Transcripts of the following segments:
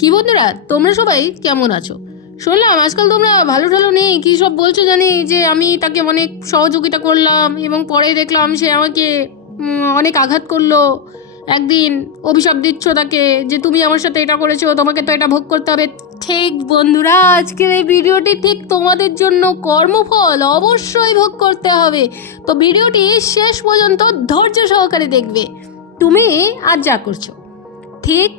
কি বন্ধুরা, তোমরা সবাই কেমন আছো? শুনলাম আজকাল তোমরা ভালো টালো নেই, কী সব বলছো জানি, যে আমি তাকে অনেক সহযোগিতা করলাম এবং পরে দেখলাম সে আমাকে অনেক আঘাত করল। একদিন অভিশাপ দিচ্ছ তাকে, যে তুমি আমার সাথে এটা করেছ, তোমাকে তো এটা ভোগ করতে হবে। ঠিক বন্ধুরা, আজকের এই ভিডিওটি ঠিক তোমাদের জন্য কর্মফল অবশ্যই ভোগ করতে হবে। তো ভিডিওটি শেষ পর্যন্ত ধৈর্য সহকারে দেখবে। তুমি আজ যা করছ, ঠিক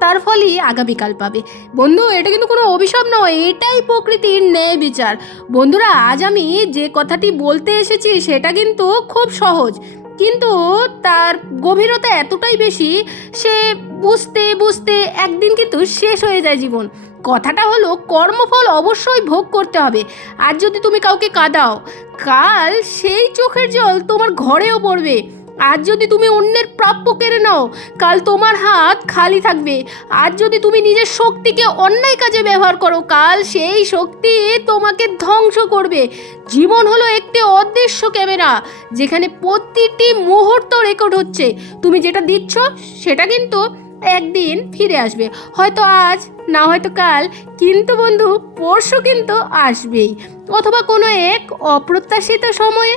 তার ফলেই আগামীকাল পাবে। বন্ধু, এটা কিন্তু কোনো অভিশাপ নয়, এটাই প্রকৃতির ন্যায় বিচার। বন্ধুরা, আজ আমি যে কথাটি বলতে এসেছি সেটা কিন্তু খুব সহজ। কিন্তু তার গভীরতা এতটাই বেশি, সে বুঝতে বুঝতে একদিন কিন্তু শেষ হয়ে যায় জীবন। কথাটা হলো, কর্মফল অবশ্যই ভোগ করতে হবে। আর যদি তুমি কাউকে কাঁদাও, কাল সেই চোখের জল তোমার ঘরেও পড়বে। আজ যদি তুমি অন্যের প্রাপ্য কেড়ে নাও, কাল তোমার হাত খালি থাকবে। আজ যদি তুমি নিজের শক্তিকে অন্যায় কাজে ব্যবহার করো, কাল সেই শক্তি তোমাকে ধ্বংস করবে। জীবন হলো একটি অদৃশ্য ক্যামেরা, যেখানে প্রতিটি মুহূর্ত রেকর্ড হচ্ছে। তুমি যেটা দিচ্ছ, সেটা কিন্তু একদিন ফিরে আসবে। হয়তো আজ, না হয়তো কাল, কিন্তু বন্ধু, পরশু কিন্তু আসবেই। অথবা কোনো এক অপ্রত্যাশিত সময়ে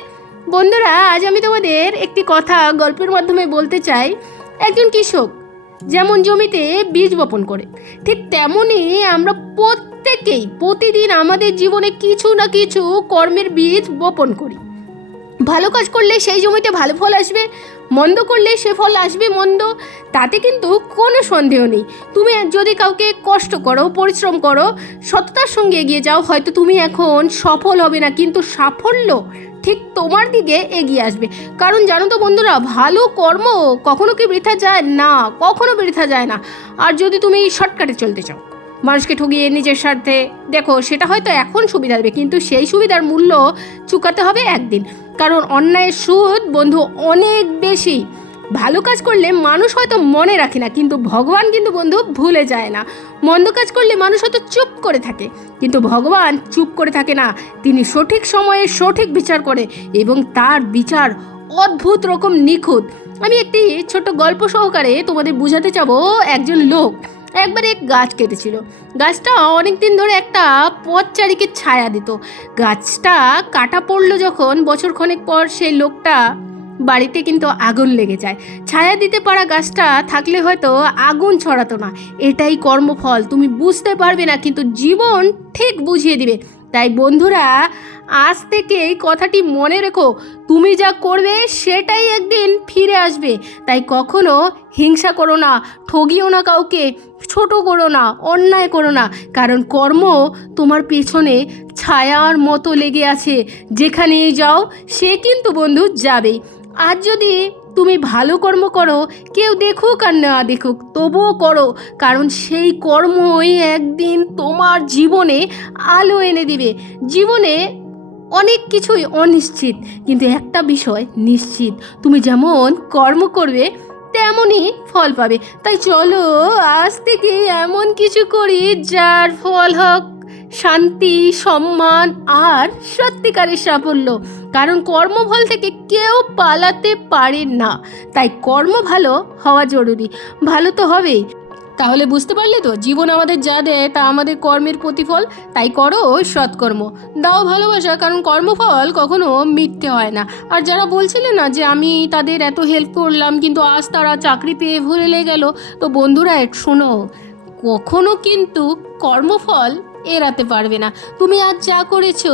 বন্ধুরা, আজ আমি তোমাদের একটি কথা গল্পের মাধ্যমে বলতে চাই। একজন কৃষক যেমন জমিতে বীজ বপন করে, ঠিক তেমনই আমরা প্রত্যেকেই প্রতিদিন আমাদের জীবনে কিছু না কিছু কর্মের বীজ বপন করি। ভালো কাজ করলে সেই জমিতে ভালো ফল আসবে, মন্দ করলে সে ফল আসবে মন্দ, তাতে কিন্তু কোনো সন্দেহ নেই। তুমি যদি কাউকে কষ্ট করো, পরিশ্রম করো, সততার সঙ্গে এগিয়ে যাও, হয়তো তুমি এখন সফল হবে না, কিন্তু সাফল্য ঠিক তোমার দিকে এগিয়ে আসবে। কারণ জানো তো বন্ধুরা, ভালো কর্ম কখনো কি বৃথা যায়? না, কখনো বৃথা যায় না। আর যদি তুমি শর্টকাটে চলতে চাও, মানুষকে ঠগিয়ে নিজের স্বার্থে, দেখো সেটা হয়তো এখন সুবিধা দেবে, কিন্তু সেই সুবিধার মূল্য চুকাতে হবে একদিন। কারণ অন্যায়ের সুদ, বন্ধু, অনেক বেশি। ভালো কাজ করলে মানুষ হয়তো মনে রাখে না, কিন্তু ভগবান কিন্তু বন্ধু ভুলে যায় না। মন্দ কাজ করলে মানুষ হয়তো চুপ করে থাকে, কিন্তু ভগবান চুপ করে থাকে না। তিনি সঠিক সময়ে সঠিক বিচার করে এবং তার বিচার অদ্ভুত রকম নিখুঁত। আমি একটি ছোট গল্প সহকারে তোমাদের বোঝাতে চাবো একজন লোক। একবার এক গাছ কেটেছিল। গাছটা অনেক দিন ধরে একটা পথচারীকে ছায়া দিত। গাছটা কাটা পড়ল যখন বছর খানেক পর সেই লোকটা বাড়িতে কিন্তু আগুন লেগে যায়। ছায়া দিতে পারা গাছটা থাকলে হয়তো আগুন ছড়াতো না। এটাই কর্মফল। তুমি বুঝতে পারবে না, কিন্তু জীবন ঠিক বুঝিয়ে দিবে। তাই বন্ধুরা, আজ থেকে এই কথাটি মনে রেখো। তুমি যা করবে সেটাই একদিন ফিরে আসবে। তাই কখনো হিংসা করো না, ঠগিও না কাউকে ছোট করো না, অন্যায় করো না। কারণ কর্ম তোমার পেছনে ছায়ার মতো লেগে আছে। যেখানেই যাও, সে কিন্তু বন্ধু যাবেই। আজ যদি তুমি ভালো কর্ম করো, কেউ দেখুক আর না দেখুক, তবুও করো, কারণ সেই কর্মই একদিন তোমার জীবনে আলো এনে দিবে। জীবনে অনেক কিছুই অনিশ্চিত, কিন্তু একটা বিষয় নিশ্চিত, তুমি যেমন কর্ম করবে, তেমনই ফল পাবে। তাই চলো, আজ থেকে এমন কিছু করি, যার ফল হোক শান্তি, সম্মান আর সত্যিকারের সাফল্য। কারণ কর্মফল থেকে কেউ পালাতে পারে না। তাই কর্ম ভালো হওয়া জরুরি। ভালো তো হবেই। তাহলে বুঝতে পারলে তো, জীবন আমাদের যা দেয় তা আমাদের কর্মের প্রতিফল। তাই করো সৎকর্ম। দাও ভালোবাসা, কারণ কর্মফল কখনো মিথ্যে হয় না। আর যারা বলছিলে না যে আমি তাদের এত হেল্প করলাম, কিন্তু আজ তারা চাকরি পেয়ে ভুলে গেল, তো বন্ধুরা শোনো। কখনো কিন্তু কর্মফল এড়াতে পারবে না। তুমি আজ যা করেছ,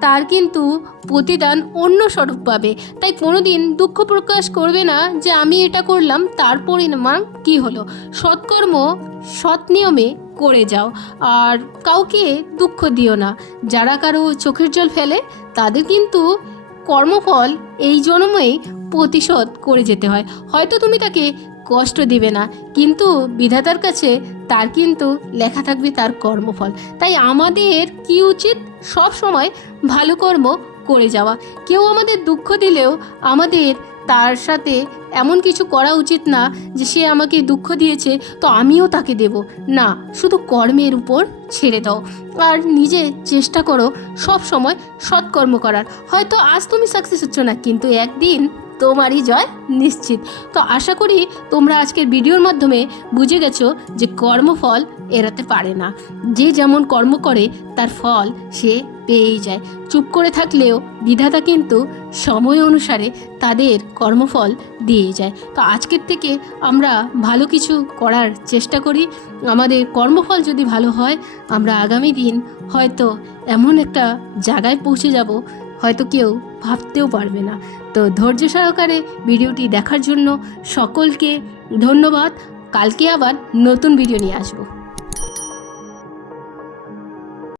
তার কিন্তু প্রতিদান অন্য স্বরূপ পাবে। তাই কোনোদিন দুঃখ প্রকাশ করবে না যে আমি এটা করলাম তার পরিণাম কী হলো? সৎকর্ম সৎ নিয়মে করে যাও। আর কাউকে দুঃখ দিও না। যারা কারও চোখের জল ফেলে, তাদের কিন্তু কর্মফল এই জন্মেই প্রতিশোধ করে যেতে হয়। হয়তো তুমি তাকে কষ্ট দিবে না। কিন্তু বিধাতার কাছে তার কিন্তু লেখা থাকবে তার কর্মফল। তাই আমাদের কি উচিত? সব সময় ভালো কর্ম করে যাওয়া। কেউ আমাদের দুঃখ দিলেও আমাদের তার সাথে এমন কিছু করা উচিত না যে সে আমাকে দুঃখ দিয়েছে, তো আমিও তাকে দেব। না, শুধু কর্মের উপর ছেড়ে দাও। আর নিজে চেষ্টা করো সব সময় সৎকর্ম করার। হয়তো আজ তুমি সাকসেস হচ্ছ না, কিন্তু একদিন তোমারই জয় নিশ্চিত। তো আশা করি তোমরা আজকের ভিডিওর মাধ্যমে বুঝে গেছো যে কর্মফল এড়াতে পারে না। যে যেমন কর্ম করে, তার ফল সে পেয়েই যায়। চুপ করে থাকলেও বিধাতা কিন্তু সময় অনুসারে তাদের কর্মফল দিয়ে যায়। তো আজকের থেকে আমরা ভালো কিছু করার চেষ্টা করি। আমাদের কর্মফল যদি ভালো হয়, আমরা আগামী দিন হয়তো এমন একটা জায়গায় পৌঁছে যাব হয়তো কেউ ভাবতেও পারবে না। তো ধৈর্য সহকারে ভিডিওটি দেখার জন্য সকলকে ধন্যবাদ। কালকে আবার নতুন ভিডিও নিয়ে আসব।